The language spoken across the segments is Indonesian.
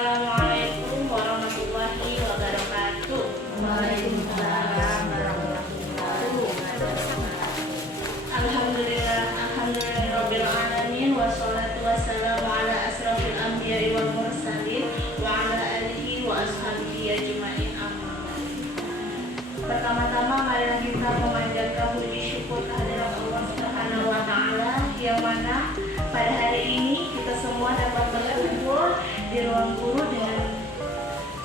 Assalamualaikum warahmatullahi wabarakatuh. Waalaikumsalam warahmatullahi wabarakatuh. Alhamdulillahirabbil alamin wassalatu wassalamu ala asrofil anbiya'i wal mursalin wa ala alihi wa ashabihi ajmain amma ba'd. Pertama-tama marilah kita memanjatkan puji syukur kehadirat Allah Subhanahu wa taala yang mana pada hari ini kita semua dapat berkumpul di ruang guru dengan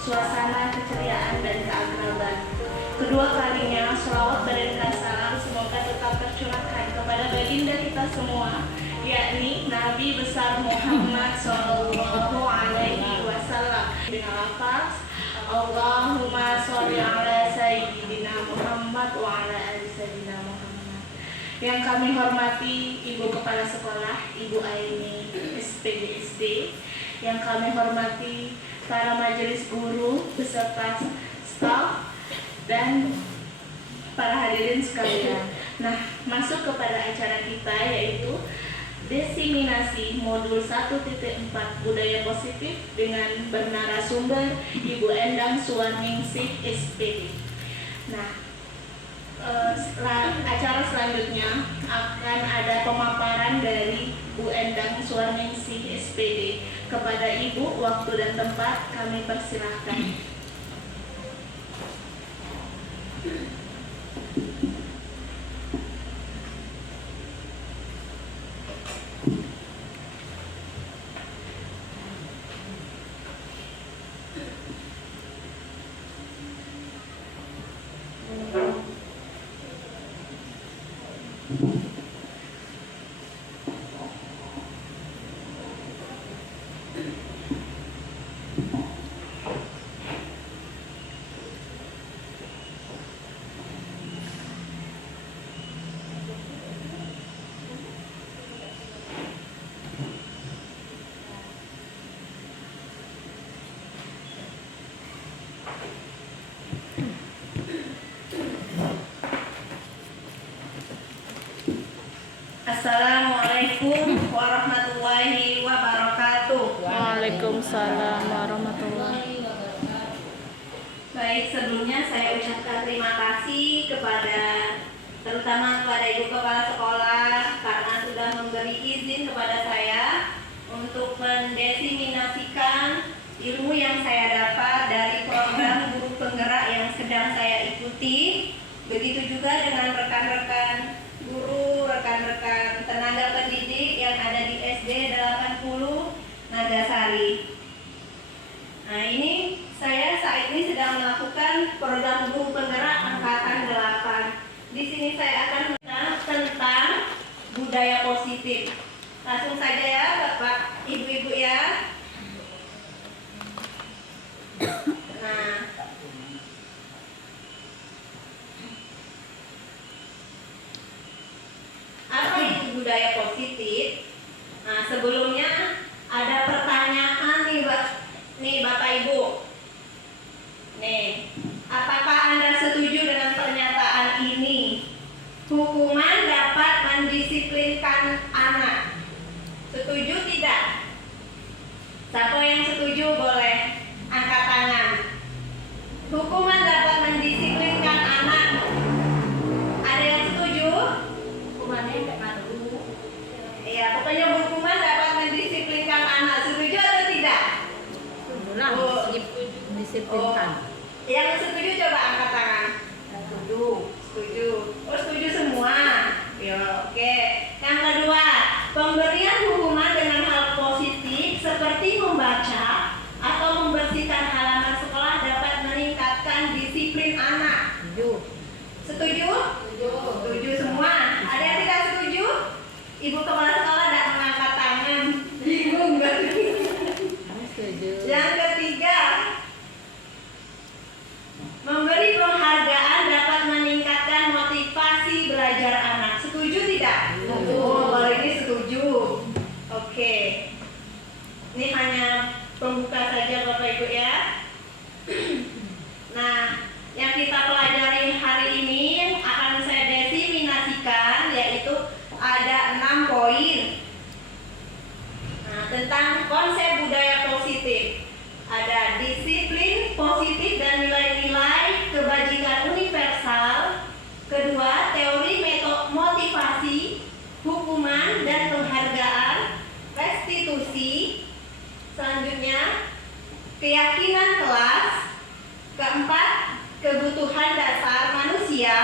suasana keceriaan dan keakraban. Kedua kalinya sholawat dan salam semoga tetap tercurahkan kepada baginda kita semua, yakni Nabi besar Muhammad Sallallahu Alaihi Wasallam, dengan lafaz Allahumma sholli ala sayyidina Muhammad wa ala ali sayyidina Muhammad. Yang kami hormati Ibu Kepala Sekolah, Ibu Aini SPDSD, yang kami hormati para majelis guru beserta staf dan para hadirin sekalian. Nah, masuk kepada acara kita yaitu Desiminasi Modul 1.4 Budaya Positif dengan bernarasumber Ibu Endang Suwarningsih SPD. Nah, acara selanjutnya akan ada pemaparan dari Bu Endang Suwarningsih SPD. Kepada Ibu, waktu dan tempat kami persilahkan. Assalamualaikum warahmatullahi wabarakatuh. Waalaikumsalam warahmatullahi wabarakatuh. Baik, sebelumnya saya ucapkan terima kasih terutama kepada Ibu Kepala Sekolah karena sudah memberi izin kepada saya untuk mendesiminasikan ilmu yang saya dapat dari program guru penggerak yang sedang saya ikuti. Begitu juga dengan rekan-rekan guru, rekan-rekan tenaga pendidik yang ada di SD 80 Nagasari. Nah, ini saya saat ini sedang melakukan program guru penggerak angkatan 8. Di sini saya akan mengenal tentang budaya positif. Langsung saja ya Bapak, Ibu-ibu ya. Nah, apa itu budaya positif? Nah, sebelumnya ada pertanyaan nih Bapak Ibu. Nih, apakah Anda setuju dengan pernyataan ini? Hukuman dapat mendisiplinkan anak. Setuju tidak? Siapa yang setuju boleh angkat tangan. Hukuman dapat mendisiplinkan anak. Ada yang setuju? Hukumannya kayak dulu. Iya, pokoknya hukuman dapat mendisiplinkan anak. Setuju atau tidak? Disiplinkan. Yang setuju coba angkat tangan. Setuju. Setuju. Oh, setuju semua. Ya, oke. Yang kedua, pemberian hukuman dengan hal positif seperti membaca atau membersihkan halaman sekolah dapat meningkatkan disiplin anak. Setuju. Setuju? Setuju. Setuju semua. Ada yang tidak setuju? Ibu Kepala Sekolah tidak mengangkat tangan. Bingung kan? Setuju. Yang ketiga, memberi penghargaan dapat meningkatkan motivasi belajar anak. Setuju tidak? Setuju. Oh, kalau ini setuju. Oke. Ini hanya pembuka saja Bapak Ibu ya. Nah, yang kita pelajari hari ini akan saya desiminasikan, yaitu ada 6 poin. Nah, tentang konsep budaya positif. Ada disiplin positif dan nilai-nilai kebajikan universal. Kedua, teori motivasi, hukuman dan penghargaan, restitusi. Selanjutnya, keyakinan kelas. Keempat, kebutuhan dasar manusia.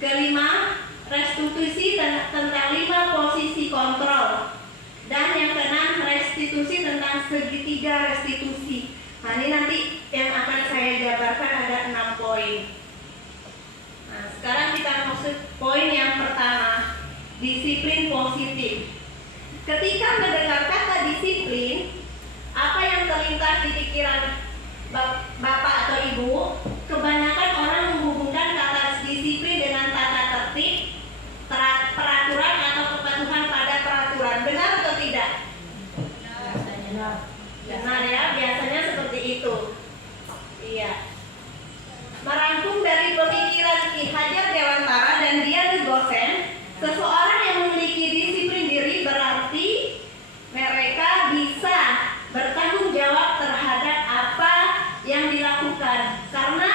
Kelima, restitusi tentang 5 posisi kontrol. Dan yang keenam, restitusi tentang segitiga restitusi. Nah, ini nanti yang akan saya jabarkan ada 6 poin. Nah, sekarang kita masuk poin yang pertama, disiplin positif. Ketika mendengar kata disiplin, apa yang terlintas di pikiran Bapak atau Ibu? Kebanyakan orang menghubungkan kata disiplin dengan tata tertib, peraturan atau kepatuhan pada peraturan. Benar atau tidak? Benar ya, biasanya seperti itu. Iya. Merangkum dari pemikiran Ki Hajar Dewantara dan Dian Gosen, seseorang yang memiliki disiplin diri berarti mereka bisa bertanggung jawab terhadap apa yang dilakukan karena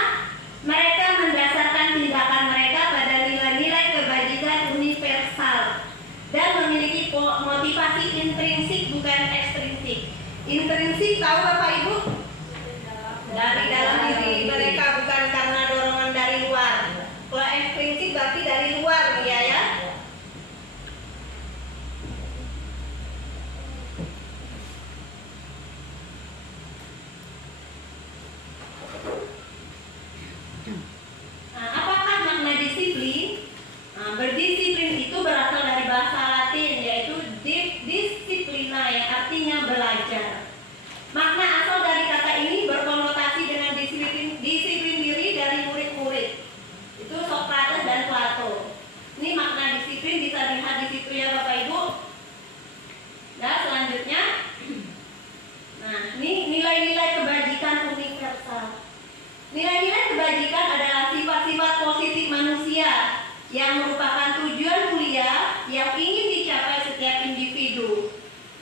mereka mendasarkan tindakan mereka pada nilai-nilai kebajikan universal dan memiliki motivasi intrinsik bukan ekstrinsik. Intrinsik tahu Bapak Ibu? Dari dalam diri mereka, bukan karena dorongan dari luar. Kalau ekstrinsik berarti dari luar dia ya. Nah, apakah makna disiplin? Nah, berdisiplin itu berasal dari bahasa Latin yaitu disciplina yang artinya belajar. Makna asal dari kata ini berkonotasi dengan disiplin diri dari murid-murid. Itu Socrates dan Plato. Ini makna disiplin bisa dilihat di situ ya Bapak Ibu. Nah, selanjutnya, nah ini nilai-nilai kebajikan universal. Nilai-nilai kebajikan adalah sifat-sifat positif manusia yang merupakan tujuan mulia yang ingin dicapai setiap individu.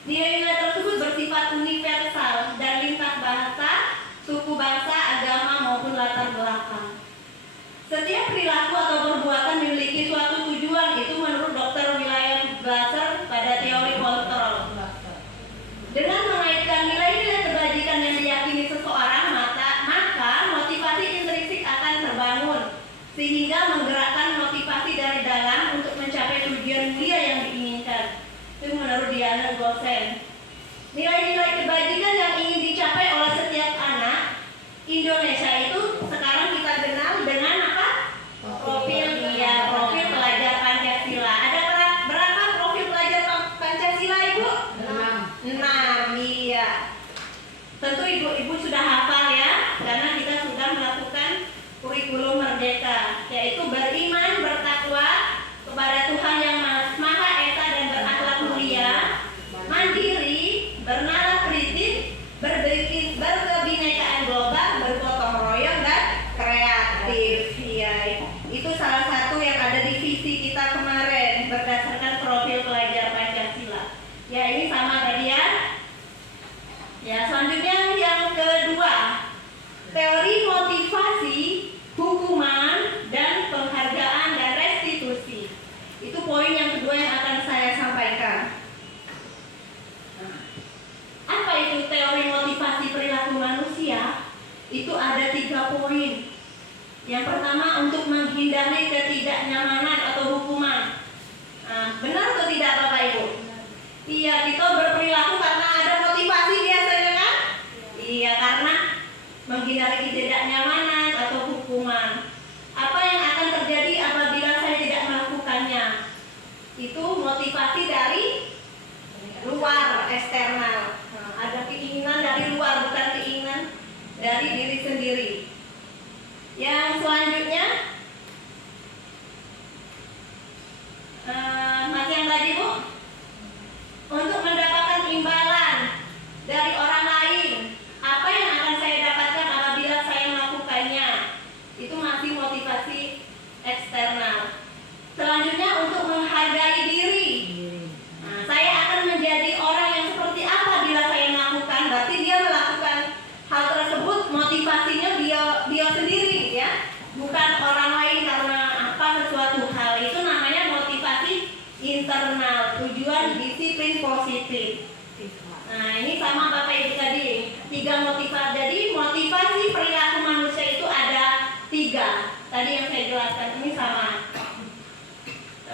Nilai-nilai tersebut bersifat universal dan lintas bahasa, suku bangsa, agama maupun latar belakang. Setiap perilaku atau perbuatan memiliki suatu tujuan, itu menurut Dr. William Glasser pada teori kontrol. Dengan mengaitkan nilai-nilai kebajikan yang diyakini seseorang, maka motivasi intrinsik akan terbangun sehingga menggerakkan motivasi dari dalam untuk mencapai tujuan mulia yang diinginkan. Itu menurut Dian Gosen. Nilai-nilai kebajikan yang ingin dicapai oleh setiap anak Indonesia itu sekarang kita kenal dengan apa? Profil pelajar Pancasila. Ada berapa profil pelajar Pancasila Ibu? 6. Iya. Tentu ibu-ibu sudah hafal ya, karena kita sudah melakukan kurikulum merdeka, yaitu beriman, bertakwa kepada Tuhan yang Maha Esa dan berakhlak mulia, mandiri, bernalar kritis, berkebinekaan global, bergotong royong dan kreatif. Ya, itu salah satu yang ada di visi kita kemarin berdasarkan profil pelajar Pancasila. Ya, ini sama tadi ya. Ya, selanjutnya yang kedua, teori motivasi, hukuman, dan penghargaan dan restitusi. Itu poin yang kedua yang akan saya sampaikan. Apa itu teori motivasi perilaku manusia? Itu ada 3 poin. Yang pertama, untuk menghindari ketidaknyamanan atau hukuman. Nah, benar atau tidak Bapak Ibu? Iya, kita berperilaku karena ada motivasi biasanya kan? Iya, karena menghindari ketidaknyamanan atau hukuman. Apa yang akan terjadi apabila saya tidak melakukannya? Itu motivasi dari luar, eksternal. Nah, ada keinginan dari luar, bukan keinginan dari diri sendiri. Yang selanjutnya, masih yang tadi Bu, untuk mendapatkan imbalan dari orang lain, apa yang akan saya dapatkan apabila saya melakukannya? Itu masih motivasi eksternal. Selanjutnya, untuk menghargai diri. Nah, saya akan menjadi orang yang seperti apa bila saya melakukan? Berarti dia melakukan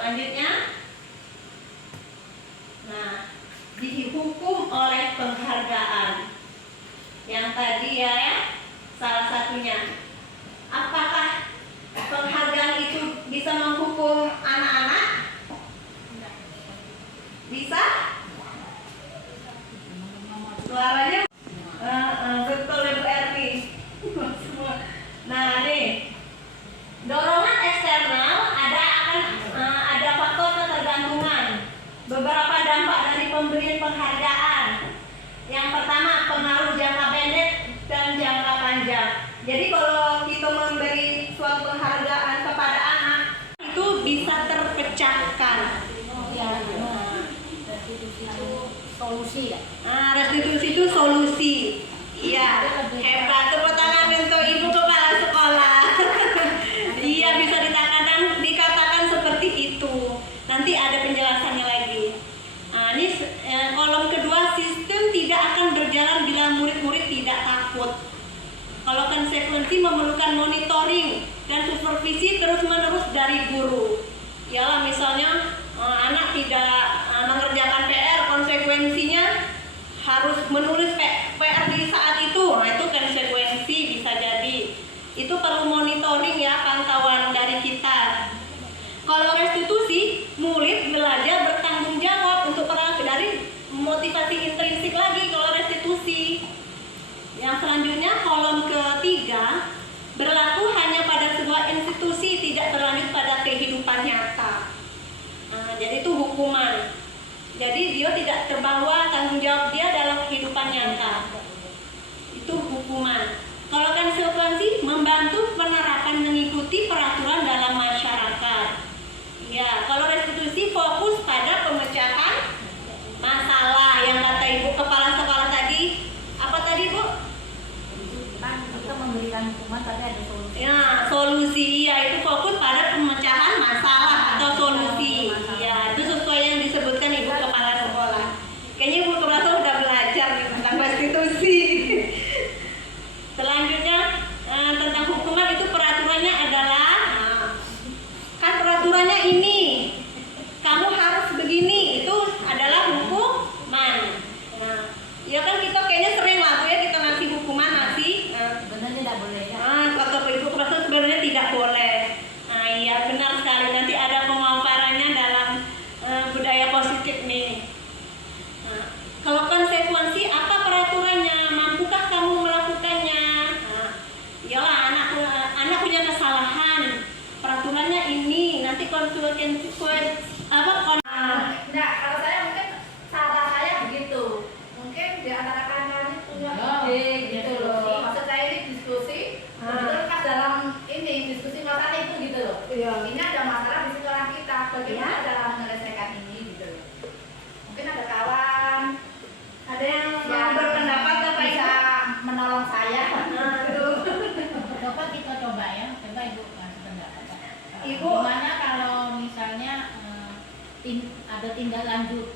Selanjutnya, nah, dihukum oleh penghargaan. Yang tadi ya, salah satunya. Apakah penghargaan itu bisa menghukum anak-anak? Bisa? Suaranya betul ya Bu Erti. Nah nih, dorongan eksternal ada faktor ketergantungan. Beberapa dampak dari pemberian penghargaan. Yang pertama, pengaruh jangka pendek dan jangka panjang. Jadi kalau kita memberi suatu penghargaan kepada anak, itu bisa terpecahkan. Solusi ya. Nah, restitusi itu solusi. Iya, hebat. Tepuk tangan untuk Ibu Kepala Sekolah. Iya, bisa dikatakan seperti itu. Nanti ada penjelasannya lagi. Nah, ini kolom kedua, sistem tidak akan berjalan bila murid-murid tidak takut. Kalau konsekuensi memerlukan monitoring dan supervisi terus-menerus dari guru. Yalah, misalnya anak tidak mengerjakan PR, konsekuensinya harus menulis PR di saat itu. Nah, itu konsekuensi bisa jadi. Itu perlu monitoring ya, pantauan dari kita. Kalau restitusi, murid belajar bertanggung jawab untuk dari motivasi intrinsik lagi kalau restitusi. Yang selanjutnya, kolom ketiga, berlaku hanya pada sebuah institusi, tidak berlanjut pada kehidupan nyata. Nah, jadi itu hukuman. Jadi dia tidak terbawa tanggung jawab dia dalam kehidupan nyata. Itu hukuman. Kalau konsekuensi, membantu penerapan mengikuti peraturan dalam masyarakat. Ya, kalau restitusi fokus pada pemecahan masalah yang kata Ibu Kepala Sekolah tadi. Apa tadi Bu? Kan kita memberikan hukuman tapi ada solusi. Ya, solusi ya, itu fokus pada pemecahan masalah atau solusi. Ya, itu sesuai yang disebutkan Ibu Kepala Sekolah. Kayaknya Ibu Kepala Sekolah udah belajar nih tentang restitusi. Selanjutnya tentang hukuman itu peraturannya adalah kan peraturannya ini. Kamu harus begini, itu adalah hukuman. Nah, ya kan kita kayaknya sering lah tuh ya kita ngasih hukuman Sebenarnya tidak boleh ya. kata Ibu Kepala sebenarnya tidak boleh. Nah, iya benar sekali. Nanti ada pemaparannya dalam budaya positif nih. Nah, kalau konsekuensi apa peraturannya? Mampukah kamu melakukannya? Nah, iyalah anak punya kesalahan. Peraturannya ini. Nanti konsekuensi Nah, kalau saya mungkin cara saya begitu. Mungkin di antara kalian punya ide gitu loh. Maksud saya ini diskusi, betul kan dalam ini diskusi masalah itu gitu loh. Iya. Ini ada masalah di sekolah kita, bagaimana dalam menyelesaikan ini gitu loh. Mungkin ada kawan, ada yang mau berpendapat apa bisa menolong saya. Coba kita coba ya. Coba Ibu kasih pendapat. Ibu. Gimana kalau misalnya ada tindak lanjut?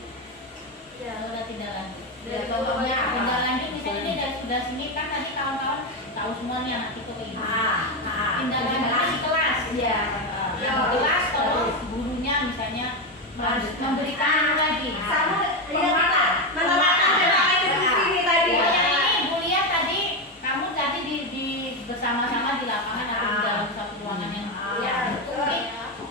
Ya. Kalau ada tindak lanjut. Ya, contohnya apa? Tindak lanjut misalnya dia dari sudah sini kan tadi kawan-kawan tahu semua nih anak itu kayak gini. Tindak lanjut di kelas. Iya. Di kelas terus gurunya misalnya memberikan lagi. Sama yang menerapkan restitusi ini tadi. Ini Bu lihat tadi kamu tadi di bersama-sama di lapangan atau di dalam satu ruangan yang itu mungkin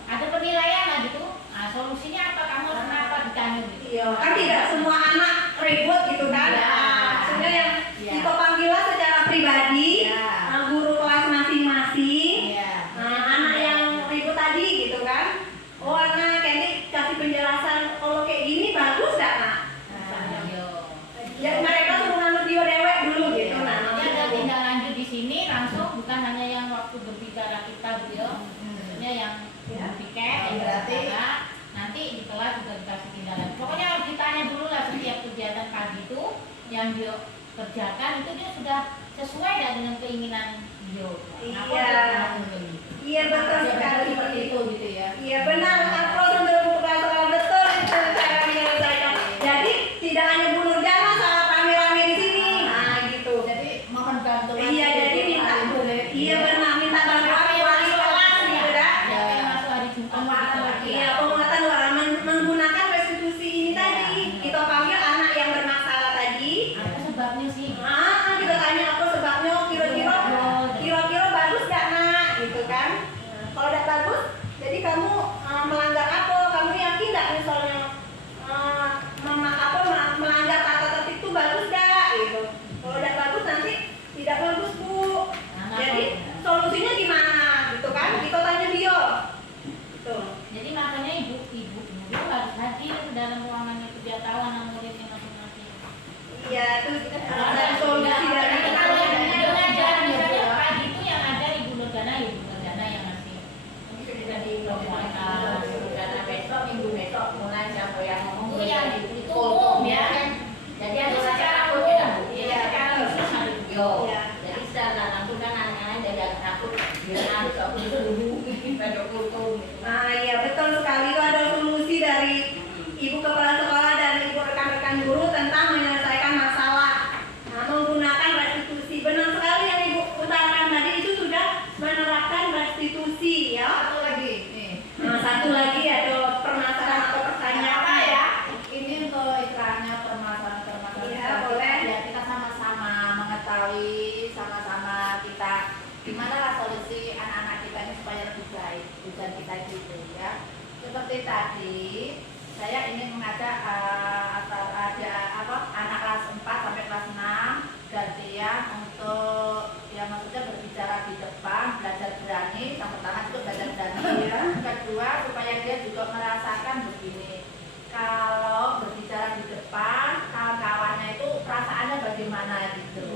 ada penilaian lah gitu. Nah, solusinya apa? Kamu harus kenapa ditanya gitu? Iya, kan tidak semua anak ribut gitu kan. Iya. Maksudnya yang Iya. kita panggillah secara pribadi, Iya. guru kelas masing-masing. Iya. Anak yang ribut tadi gitu kan. Oh, anak Candy kasih penjelasan kalau kayak gini bagus gak nak? Ya mereka suruh nganut dia dewek dulu gitu. Nah, Jadi ada tindak lanjut di sini langsung bukan hanya yang waktu berbicara kita beliau, maksudnya yang piket yang Berarti nanti di kelas juga dikasih tindak lanjut. Pokoknya harus ditanya dulu lah setiap kegiatan pagi itu yang dia kerjakan itu dia sudah sesuai nggak dengan keinginan beliau. Kenapa Iya. dia melakukan begitu? iya betul sekali. seperti itu gitu ya. Iya benar, apros untuk buka betul itu cara menyelesaikan. Jadi tidak hanya Bu Nurjana saat rame-rame di sini. Nah gitu. Jadi mohon bantuan. Iya, jadi minta iya benar minta bantuan wali kelas gitu kan. Ya, kayak masuk hari Jumat gitu. Iya, penguatan Yo. Iya. Jadi secara langsung kan anak-anak jadi agak takut. Dia harus aku dulu pada kultum. Nah, iya betul sekali, itu ada solusi dari Ibu Kepala Sekolah dan Ibu rekan-rekan guru tentang menyelesaikan masalah. Nah, menggunakan restitusi. Benar sekali yang Ibu utarakan tadi, itu sudah menerapkan restitusi ya. Satu lagi nih. Nah, satu lagi ada permasalahan atau pertanyaan Apa ya? Ini untuk istilahnya permasalahan-permasalahan. Iya, boleh. Ya, kita sama-sama mengetahui, sama-sama kita gimana lah solusi anak-anak kita ini supaya lebih baik, tujuan kita gitu ya. Seperti tadi, saya ingin mengajak atau ada anak kelas 4 sampai kelas 6 gantian untuk ya maksudnya berbicara di depan, belajar berani. Yang pertama itu belajar berani. Ya. Kedua supaya dia juga merasakan begini. Kalau berbicara di depan, kawan-kawannya itu perasaannya bagaimana gitu.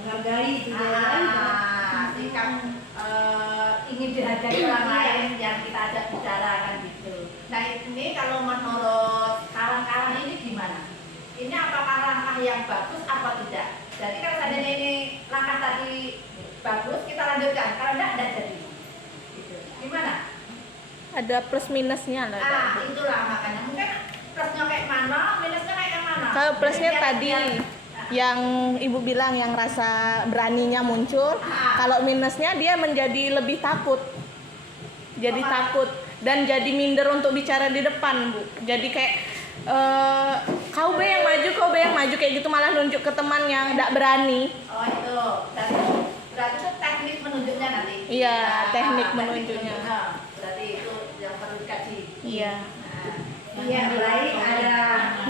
Menghargai juga ya. Sikap ingin dihargai orang lain yang kita ajak bicara kan gitu. Nah ini kalau menurut kawan-kawan ini gimana? Ini apakah langkah yang bagus apa tidak? Jadi kalau seandainya ini langkah tadi bagus, kita lanjutkan. Kalau tidak jadi. Gitu. Gimana? Ada plus minusnya lah. Itulah makanya mungkin plusnya kayak mana, minusnya kayak mana? Kalau plusnya Biar- tadi biar- yang ibu bilang yang rasa beraninya muncul. Kalau minusnya dia menjadi lebih takut. Jadi takut dan jadi minder untuk bicara di depan, Bu. Jadi kayak kau be yang maju kayak gitu, malah nunjuk ke teman yang tidak berani. Oh itu, berarti itu teknik menunjuknya nanti. Iya, teknik teknik menunjuknya. Berarti itu yang perlu dikaji. Iya. Nah, Iya, baik, ada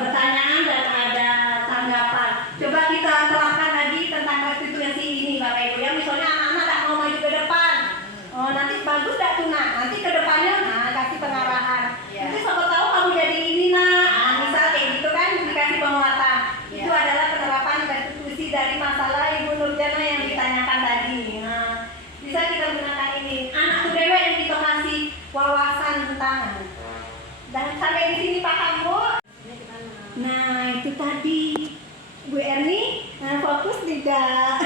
pertanyaan dan ada tanggapan. Coba kita terangkan lagi tentang restitusi ini, Bapak Ibu. Ya, misalnya anak-anak tak mau maju ke depan. Oh, nanti bagus tak tuh, nak? Nanti ke depannya, kasih pengarahan. Iya. Nanti siapa tahu kamu jadi ini, nak. Misal kayak gitu kan, dikasih penguatan. Iya. Itu adalah penerapan restitusi dari masalah Ibu Nurjana yang ditanyakan tadi. Nah, bisa kita gunakan ini. Anak tuh dewe yang kita kasih wawasan tentang. Dan sampai di sini paham, Bu? Nah, itu tadi Bu Erni fokus tidak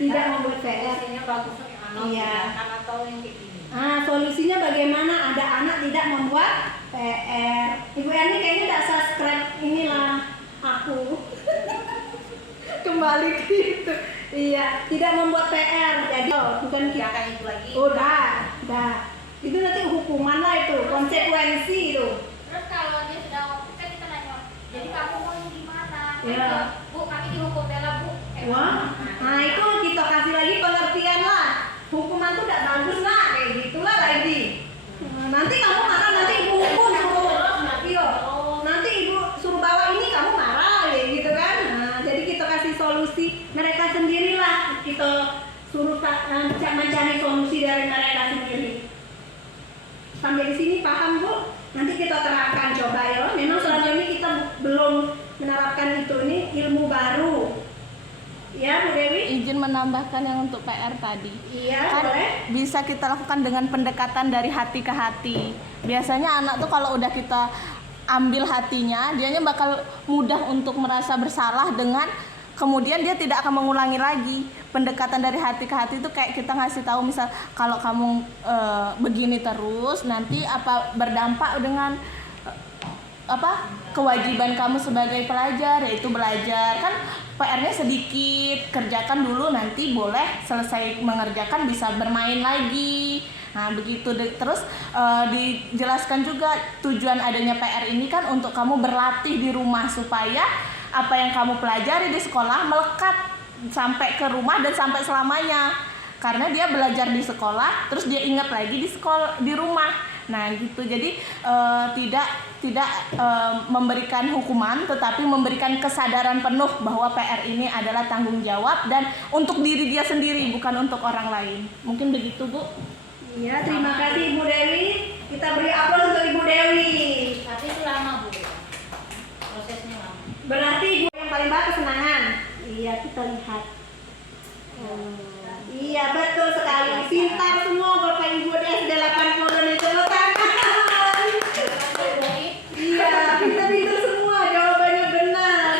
tidak membuat PR. Biasanya bagusnya kayak mana? Iya. Kan atau yang kayak gini. Solusinya bagaimana ada anak tidak membuat PR. Ibu Erni kayaknya tidak subscribe inilah aku. Kembali ke itu. Iya, tidak membuat PR. Jadi bukan kita. Jangan itu lagi. Dah. Itu nanti hukuman lah itu, konsekuensi itu. Terus kalau dia sudah kan kita nanya, jadi kamu mau gimana? Iya. Bu, kami dihukum bela Bu. Wah, nah itu kita kasih lagi pengertian lah. Hukuman tuh tidak bagus lah, kayak gitulah lagi. Nanti kamu marah, nanti ibu hukum nanti ibu suruh bawa ini kamu marah, kayak gitu kan. Nah, jadi kita kasih solusi mereka sendirilah. Kita suruh mencari solusi dari mereka sendiri. Sampai di sini paham, Bu? Nanti kita terapkan coba ya. Memang selama ini kita belum menerapkan itu, ini ilmu baru. Ya, Bu Dewi? Izin menambahkan yang untuk PR tadi. Iya, Kan boleh. bisa kita lakukan dengan pendekatan dari hati ke hati. Biasanya anak tuh kalau udah kita ambil hatinya, dianya bakal mudah untuk merasa bersalah dengan kemudian dia tidak akan mengulangi lagi. Pendekatan dari hati ke hati itu kayak kita ngasih tahu, misal kalau kamu begini terus nanti apa berdampak dengan kewajiban kamu sebagai pelajar, yaitu belajar. Kan PR-nya sedikit, kerjakan dulu, nanti boleh selesai mengerjakan bisa bermain lagi. Nah begitu. Terus dijelaskan juga tujuan adanya PR ini kan untuk kamu berlatih di rumah supaya apa yang kamu pelajari di sekolah melekat sampai ke rumah dan sampai selamanya. Karena dia belajar di sekolah, terus dia ingat lagi di rumah. Nah gitu. Jadi tidak memberikan hukuman, tetapi memberikan kesadaran penuh bahwa PR ini adalah tanggung jawab dan untuk diri dia sendiri, bukan untuk orang lain. Mungkin begitu, Bu. Iya, terima kasih Ibu Dewi. Kita beri aplaus untuk Ibu Dewi. Tapi itu lama Bu. Prosesnya lama. Berarti Ibu yang paling banyak kesenangan. Iya, kita lihat. Iya, betul sekali. Pintar semua Bapak Ibu di SD 80 dan itu tangan. Iya, pintar-pintar semua. Jawabannya benar.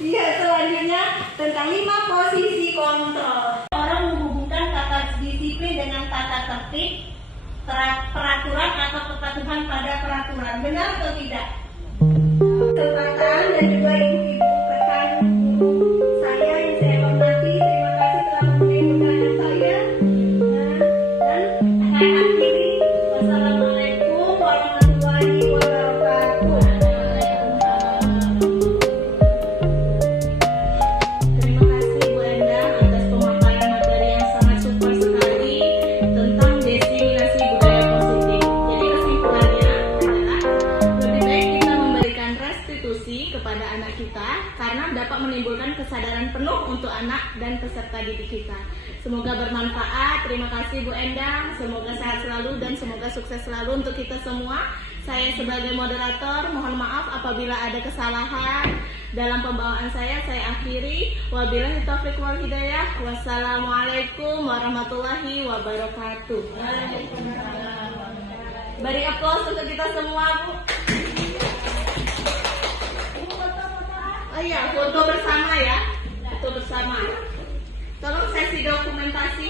Iya, selanjutnya tentang kelima, posisi kontrol. Orang menghubungkan kata disiplin dengan tata tertib, peraturan atau kepatuhan pada peraturan. Benar atau tidak? Kesempatan dan juga ibu-ibu rekan guru saya yang saya hormati, terima kasih telah memberi undangan saya. Dan saya akhiri. Wassalamualaikum warahmatullahi wabarakatuh. Terima kasih Bu Endang atas pemaparan materi yang sangat super sekali tentang diskriminasi budaya positif. Jadi kesimpulannya adalah lebih baik kita memberikan restitusi kepada anak kita karena dapat menimbulkan kesadaran penuh untuk anak dan peserta didik kita. Semoga bermanfaat. Terima kasih Bu Endang. Semoga sehat selalu dan semoga sukses selalu untuk kita semua. Saya sebagai moderator mohon maaf apabila ada kesalahan dalam pembawaan saya akhiri. Wabillahi taufiq wal hidayah. Wassalamualaikum warahmatullahi wabarakatuh. Beri aplaus untuk kita semua, Bu. Oh iya, foto bersama ya. Foto bersama. Tolong sesi dokumentasi.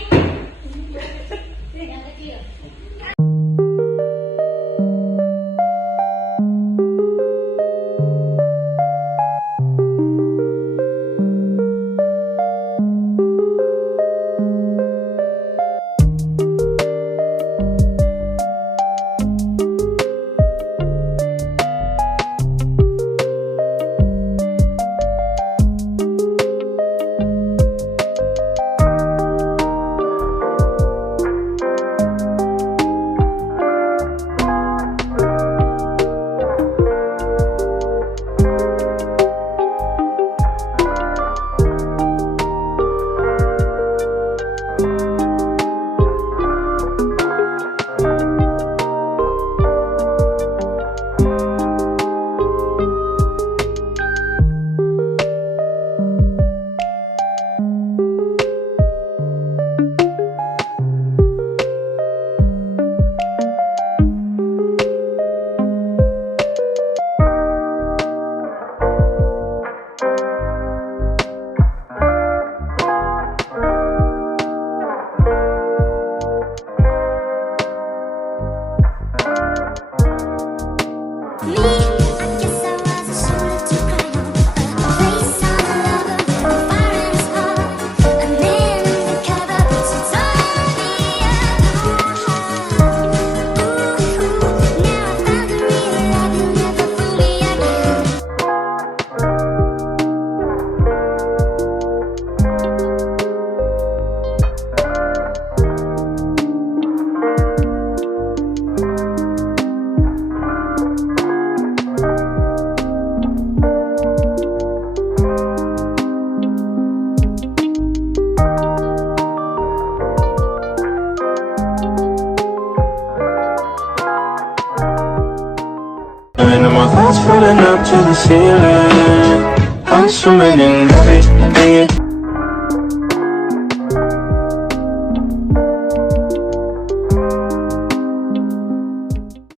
Yang kecil. And my thoughts floating up to the ceiling. I'm swimming in heavy.